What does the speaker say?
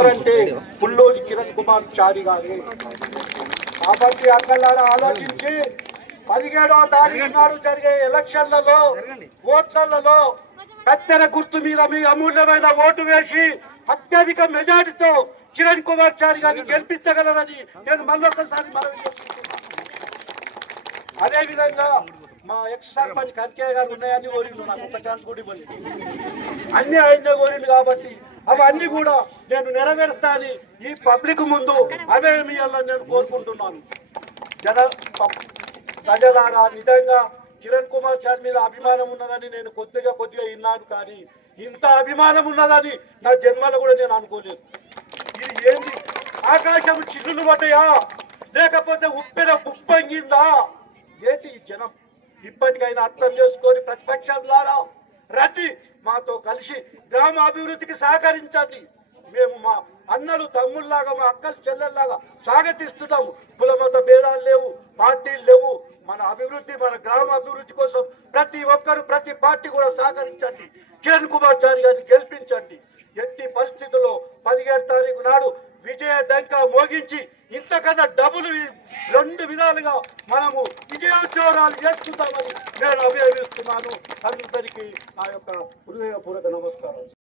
ఎవరంటే పుల్లోజు కిరణ్ కుమార్ చారి గారు. కాబట్టి అక్కలారా ఆలోచించి 17వ తారీఖు నాడు జరిగే ఎలక్షన్లలో ఓట్లలో కత్తెర గుర్తు మీద మీ అమూల్యమైన ఓటు వేసి అత్యధిక మెజార్టీతో కిరణ్ కుమార్ చారి గారిని గెలిపించగలరని నేను మళ్ళొకసారి మనవి చేస్తున్నాను. అదేవిధంగా మా ఎక్స్ సర్పంచ్ కర్కయ్య గారు ఉన్నాయని కోరిండు, నాకు ఒక ఛాన్స్ కూడా ఇవ్వండి. అన్ని ఆయనే కోరిండు కాబట్టి అవన్నీ కూడా నేను నెరవేరుస్తా అని ఈ పబ్లిక్ ముందు అవే మీయాలని నేను కోరుకుంటున్నాను. ప్రజలారా, నిజంగా కిరణ్ కుమార్ చారి మీద అభిమానం ఉన్నదని నేను కొద్దిగా విన్నాను, కానీ ఇంత అభిమానం ఉన్నదని నా జన్మలో కూడా నేను అనుకోలేదు. ఇది ఏంది, ఆకాశం చిల్లులు పడ్డాయా లేకపోతే ఉప్పెన ఉప్పొంగిందా ఏంటి ఈ జనం? ఇప్పటికైనా అర్థం చేసుకొని ప్రతిపక్షంలారా రండి, మాతో కలిసి గ్రామ అభివృద్ధికి సహకరించండి. మేము మా అన్నలు తమ్ముళ్ళలాగా, మా అక్కలు చెల్లెల్లాగా స్వాగతిస్తున్నాము. కులమత భేదాలు లేవు, పార్టీలు లేవు. మన అభివృద్ధి, మన గ్రామ అభివృద్ధి కోసం ప్రతి ఒక్కరు, ప్రతి పార్టీ కూడా సహకరించండి. కిరణ్ కుమార్ చారి గారిని గెలిపించండి. ఎట్టి పరిస్థితుల్లో 17 తారీఖు నాడు విజయ డంకా మోగించి ఇంతకన్నా డబుల్ 2 విధాలుగా మనము విజయోత్సవాలు చేసుకుంటామని నేను అభినందిస్తున్నాను. అందరికీ నా యొక్క హృదయపూర్వక నమస్కారం.